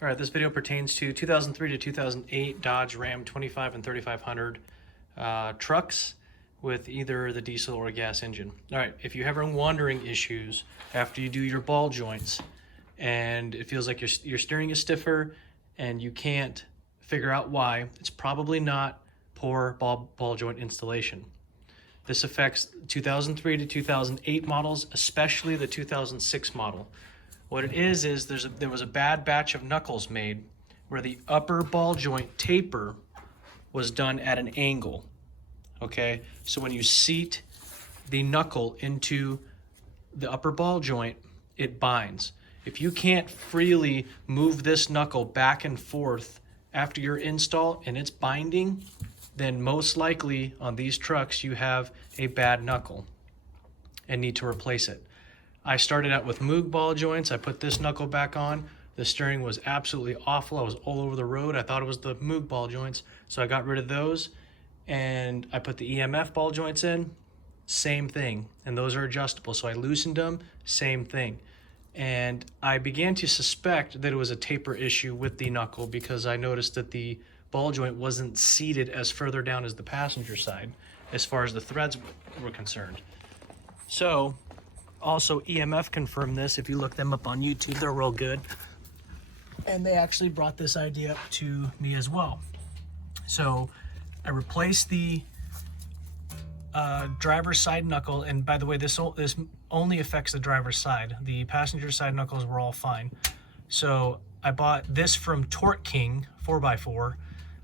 All right, this video pertains to 2003 to 2008 Dodge Ram 25 and 3500 trucks with either the diesel or gas engine. All right, if you're having wandering issues after you do your ball joints and it feels like your steering is stiffer and you can't figure out why, it's probably not poor ball joint installation. This affects 2003 to 2008 models, especially the 2006 model. What it is there was a bad batch of knuckles made where the upper ball joint taper was done at an angle. Okay, so when you seat the knuckle into the upper ball joint, it binds. If you can't freely move this knuckle back and forth after your install and it's binding, then most likely on these trucks you have a bad knuckle and need to replace it. I started out with Moog ball joints. I put this knuckle back on. The steering was absolutely awful. I was all over the road. I thought it was the Moog ball joints, so I got rid of those and I put the EMF ball joints in. Same thing, and those are adjustable, so I loosened them. Same thing. And I began to suspect that it was a taper issue with the knuckle because I noticed that the ball joint wasn't seated as further down as the passenger side as far as the threads were concerned. So also EMF confirmed this. If you look them up on YouTube, they're real good. And they actually brought this idea up to me as well. So I replaced the driver's side knuckle, and by the way, this only affects the driver's side. The passenger side knuckles were all fine. So I bought this from Torque King 4x4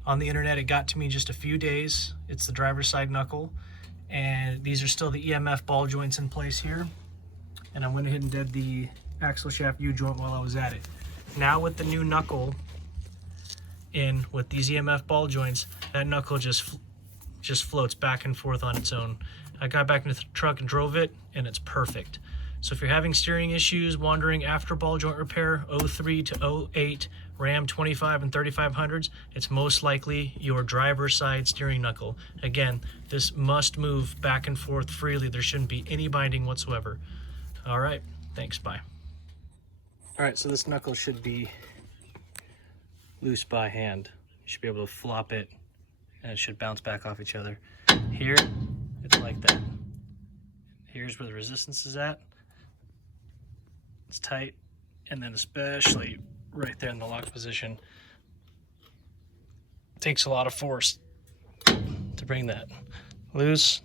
on the internet. It got to me in just a few days. It's the driver's side knuckle, and these are still the EMF ball joints in place here. And I went ahead and did the axle shaft U-joint while I was at it. Now with the new knuckle in with these EMF ball joints, that knuckle just floats back and forth on its own. I got back into the truck and drove it, and it's perfect. So if you're having steering issues, wandering after ball joint repair, 03 to 08 Ram 25 and 3500s, it's most likely your driver's side steering knuckle. Again, this must move back and forth freely. There shouldn't be any binding whatsoever. All right, thanks, bye. All right, so this knuckle should be loose by hand. You should be able to flop it and it should bounce back off each other. Here, it's like that. Here's where the resistance is at. It's tight, and then especially right there in the lock position, it takes a lot of force to bring that loose,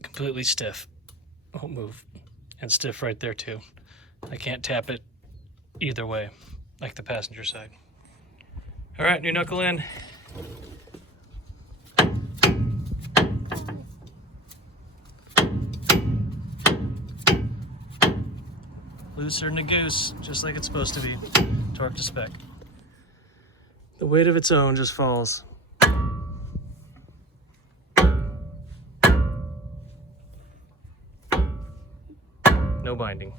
completely stiff. Won't move, and stiff right there too. I can't tap it either way, like the passenger side. All right, new knuckle in. Looser than a goose, just like it's supposed to be. Torque to spec. The weight of its own just falls. No binding.